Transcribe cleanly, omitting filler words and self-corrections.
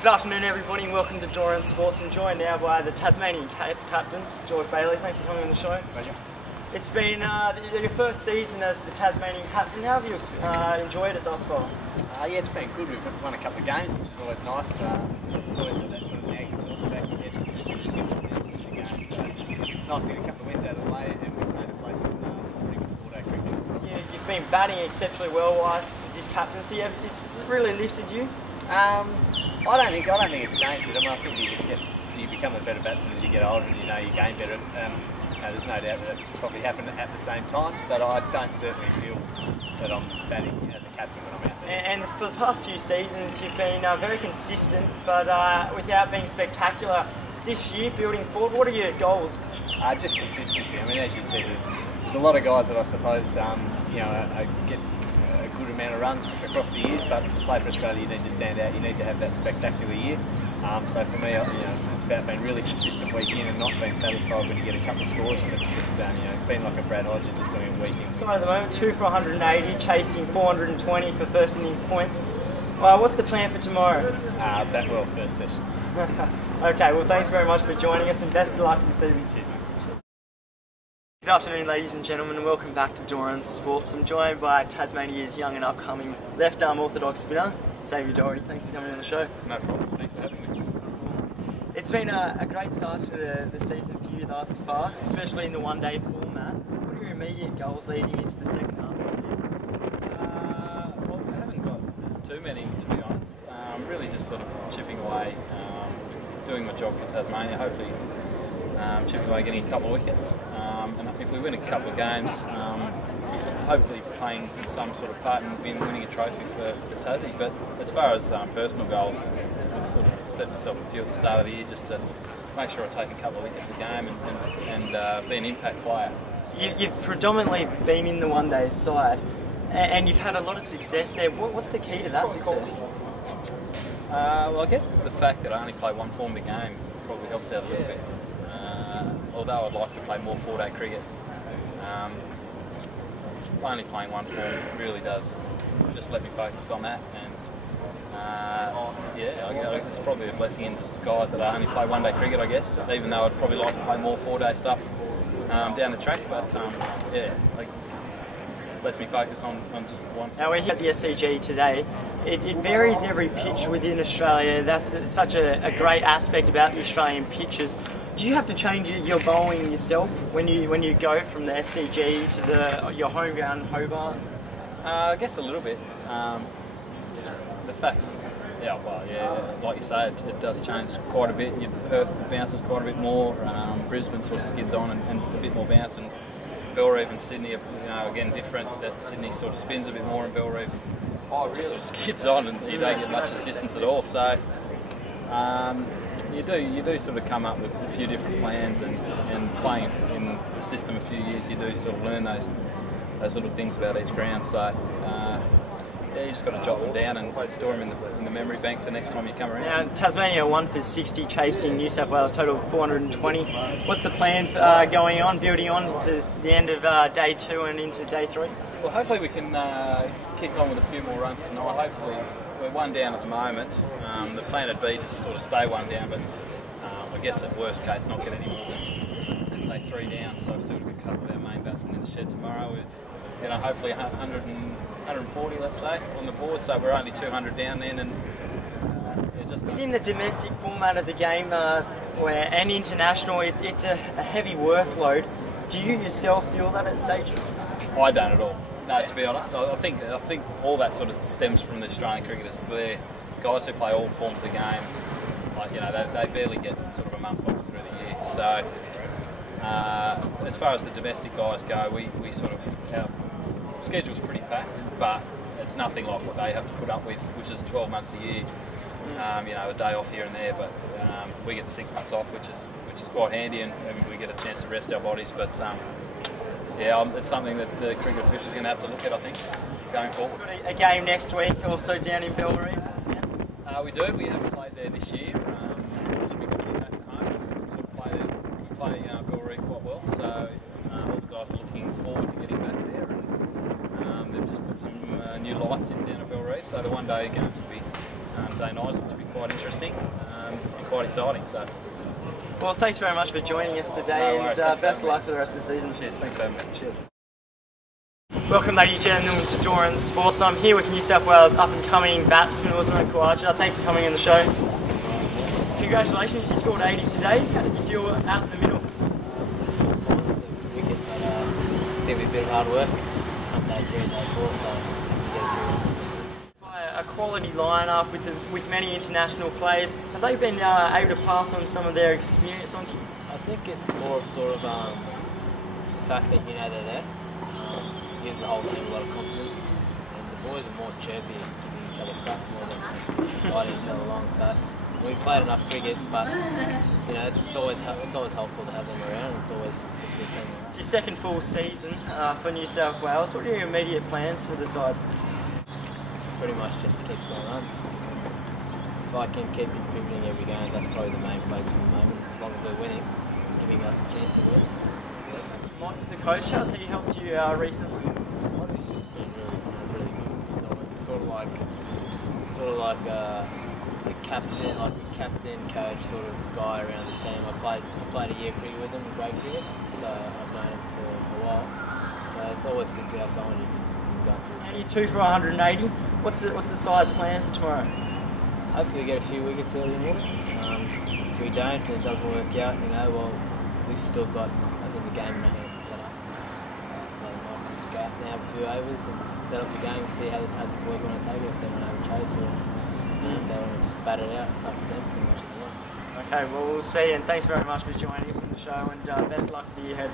Good afternoon everybody and welcome to Doran Sports. I'm joined now by the Tasmanian captain, George Bailey. Thanks for coming on the show. Pleasure. It's been your first season as the Tasmanian captain. How have you enjoyed it thus far? Yeah, it's been good. We've won a couple of games, which is always nice. We've always got that sort of nagging thought back in your head. It's a game, so nice to get a couple of wins out of the way, and we're starting to play some pretty good four-day cricket as well. Yeah, you've been batting exceptionally well whilst this captaincy. Has this really lifted you? I don't think it's changed it. I think you become a better batsman as you get older, and you know you game better. There's no doubt that's probably happened at the same time, but I don't certainly feel that I'm batting as a captain when I'm out there. And for the past few seasons, you've been very consistent, but without being spectacular. This year, building forward, what are your goals? Just consistency. I mean, as you said, there's a lot of guys that I suppose get a good amount of runs across the years, but to play for Australia, you need to stand out. You need to have that spectacular year. So for me, it's about being really consistent week in and not being satisfied when you get a couple of scores, but just being like a Brad Hodge and just doing it week in. So at the moment, 2 for 180, chasing 420 for first innings points. What's the plan for tomorrow? Bat well first session. Okay, well thanks very much for joining us and best of luck this evening. Cheers, mate. Good afternoon ladies and gentlemen and welcome back to Doran Sports. I'm joined by Tasmania's young and upcoming left arm orthodox spinner, Xavier Doherty. Thanks for coming on the show. No problem, thanks for having me. It's been a great start to the season for you thus far, especially in the one-day format. What are your immediate goals leading into the second half of the season? Well, I haven't got too many, to be honest. Really just sort of chipping away, doing my job for Tasmania, hopefully chipping away, getting a couple of wickets. And if we win a couple of games, hopefully playing some sort of part in winning a trophy for Tassie. But as far as personal goals, I've sort of set myself a few at the start of the year just to make sure I take a couple of wickets a game and be an impact player. You've predominantly been in the one-day side and you've had a lot of success there. What's the key to that success? Well, I guess the fact that I only play one form of the game probably helps out a little bit. Although I'd like to play more four-day cricket, only playing one form really does just let me focus on that. And it's probably a blessing in disguise that I only play one-day cricket, I guess. Even though I'd probably like to play more four-day stuff down the track, but lets me focus on just one. Now we're here at the SCG today. It varies every pitch within Australia. That's such a great aspect about the Australian pitches. Do you have to change your bowling yourself when you go from the SCG to your home ground Hobart? I guess a little bit. The facts, like you say, it does change quite a bit. Perth bounces quite a bit more. Brisbane sort of skids on and a bit more bounce, and Belrive and Sydney are again different. That Sydney sort of spins a bit more, and Belrive just sort of skids on, and you don't get much assistance at all. So you do sort of come up with a few different plans, and playing in the system a few years, you do sort of learn those little things about each ground. So you just got to jot them down and store them in the memory bank for next time you come around. Now, Tasmania 1 for 60, chasing New South Wales total of 420. What's the plan for going on, building on to the end of day 2 and into day 3? Well, hopefully we can kick on with a few more runs tonight. Hopefully we're one down at the moment. The plan would be to sort of stay one down, but I guess at worst case not get any more than say 3 down. So I've still got a couple of our main batsmen in the shed tomorrow with hopefully 140, let's say, on the board. So we're only 200 down then, and just within the domestic format of the game, and international, it's a heavy workload. Do you yourself feel that at stages? I don't at all. No, to be honest, I think all that sort of stems from the Australian cricketers. They're guys who play all forms of the game. Like they barely get sort of a month off through the year. So as far as the domestic guys go, we sort of our schedule's pretty packed, but it's nothing like what they have to put up with, which is 12 months a year. A day off here and there, but we get the 6 months off, which is quite handy, and we get a chance to rest our bodies. But it's something that the cricket officials are going to have to look at, I think, going forward. A game next week, also down in Belrive. We do. We haven't played there this year, which we got to be back at home. We sort of play Belrive quite well, so all the guys are looking forward to getting back there. And they've just put some new lights in down at Belrive, so the one-day games will be Saturday nights, which will be quite interesting and quite exciting. So, Well, thanks very much for joining us today, No worries, and thanks for best of having luck for the rest of the season. cheers. Thanks for having me. Cheers. Welcome, ladies and gentlemen, to Doran Sports. I'm here with New South Wales up-and-coming batsman Usman Khawaja. Thanks for coming on the show. Congratulations, you scored 80 today. How did you feel out in the middle? Wicket, but I think we a bit of hard work. Come day 3 and day 4, so get through. By a quality lineup with many international players, have they been able to pass on some of their experience onto you? I think it's more of sort of the fact that you know they're there. Gives the whole team a lot of confidence, and the boys are more chirpy and giving each other crap more than guiding each other along. So we played enough cricket, but you know it's always helpful to have them around. It's the team around. It's your second full season for New South Wales. What are your immediate plans for the side? Pretty much just to keep scoring runs. If I can keep contributing every game, that's probably the main focus at the moment. As long as we're winning, giving us the chance to win. Mike's the coach. How's he helped you recently? He's just been really good. He's always sort of like the captain, coach sort of guy around the team. I played a year cricket with him, grade cricket, so I've known him for a while. So it's always good to have someone you can go to. And you're 2 for 180. What's the side's plan for tomorrow? Hopefully get a few wickets early in the morning. If we don't and it doesn't work out, well, we've still got the game in our hands to set up. So we might go out and have a few overs and set up the game and see how the Tassie boys want to take it, if they want to have a chase or if they want to just bat it out. It's up to them pretty much. Okay, well, we'll see, and thanks very much for joining us on the show, and best luck for the year ahead.